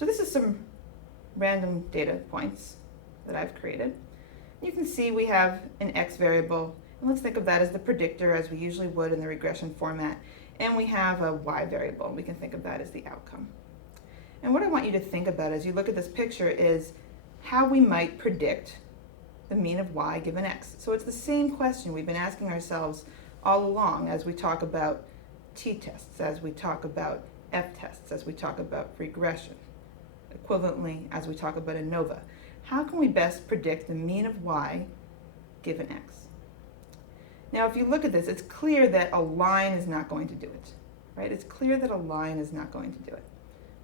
So this is some random data points that I've created. You can see we have an x variable, and let's think of that as the predictor as we usually would in the regression format. And we have a y variable, and we can think of that as the outcome. And what I want you to think about as you look at this picture is how we might predict the mean of y given x. So it's the same question we've been asking ourselves all along as we talk about t-tests, as we talk about f-tests, as we talk about regression. Equivalently, as we talk about ANOVA. How can we best predict the mean of y given x? Now, if you look at this, it's clear that a line is not going to do it, right? It's clear that a line is not going to do it,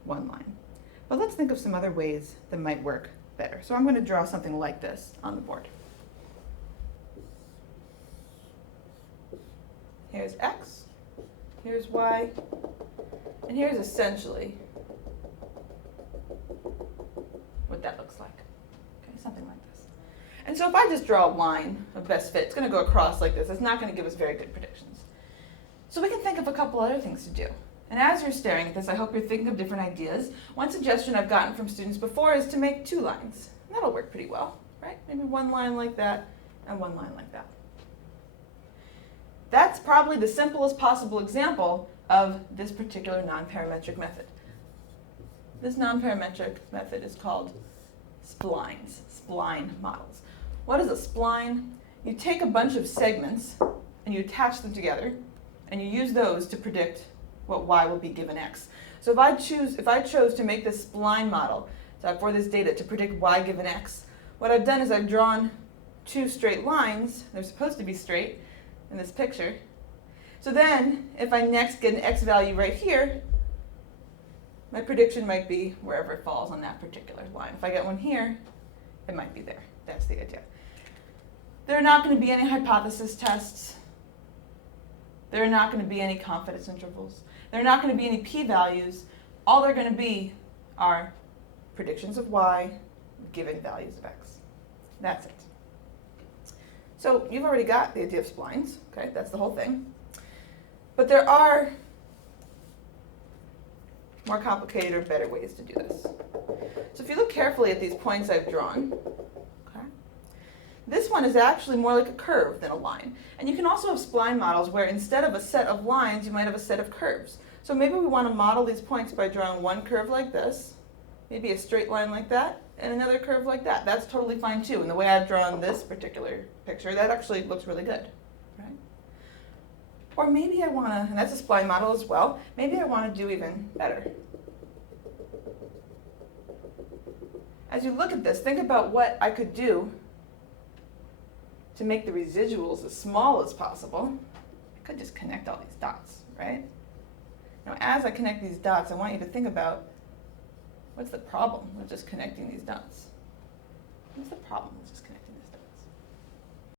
one line. But let's think of some other ways that might work better. So I'm going to draw something like this on the board. Here's x, here's y, and here's essentially what that looks like. Okay, something like this. And so if I just draw a line of best fit, it's going to go across like this. It's not going to give us very good predictions. So we can think of a couple other things to do. And as you're staring at this, I hope you're thinking of different ideas. One suggestion I've gotten from students before is to make two lines. And that'll work pretty well, right? Maybe one line like that and one line like that. That's probably the simplest possible example of this particular non-parametric method. This non-parametric method is called splines, spline models. What is a spline? You take a bunch of segments and you attach them together and you use those to predict what y will be given x. So if I chose to make this spline model for this data to predict y given x, what I've done is I've drawn two straight lines. They're supposed to be straight in this picture. So then if I next get an x value right here, my prediction might be wherever it falls on that particular line. If I get one here, it might be there. That's the idea. There are not going to be any hypothesis tests. There are not going to be any confidence intervals. There are not going to be any p-values. All they're going to be are predictions of y given values of x. That's it. So you've already got the idea of splines. Okay, that's the whole thing. But there are more complicated or better ways to do this. So if you look carefully at these points I've drawn, okay, this one is actually more like a curve than a line. And you can also have spline models where instead of a set of lines, you might have a set of curves. So maybe we want to model these points by drawing one curve like this, maybe a straight line like that, and another curve like that. That's totally fine too. And the way I've drawn this particular picture, that actually looks really good, right? Or maybe I want to, and that's a spline model as well, maybe I want to do even better. As you look at this, think about what I could do to make the residuals as small as possible. I could just connect all these dots, right? Now, as I connect these dots, I want you to think about what's the problem with just connecting these dots? What's the problem with just connecting these dots?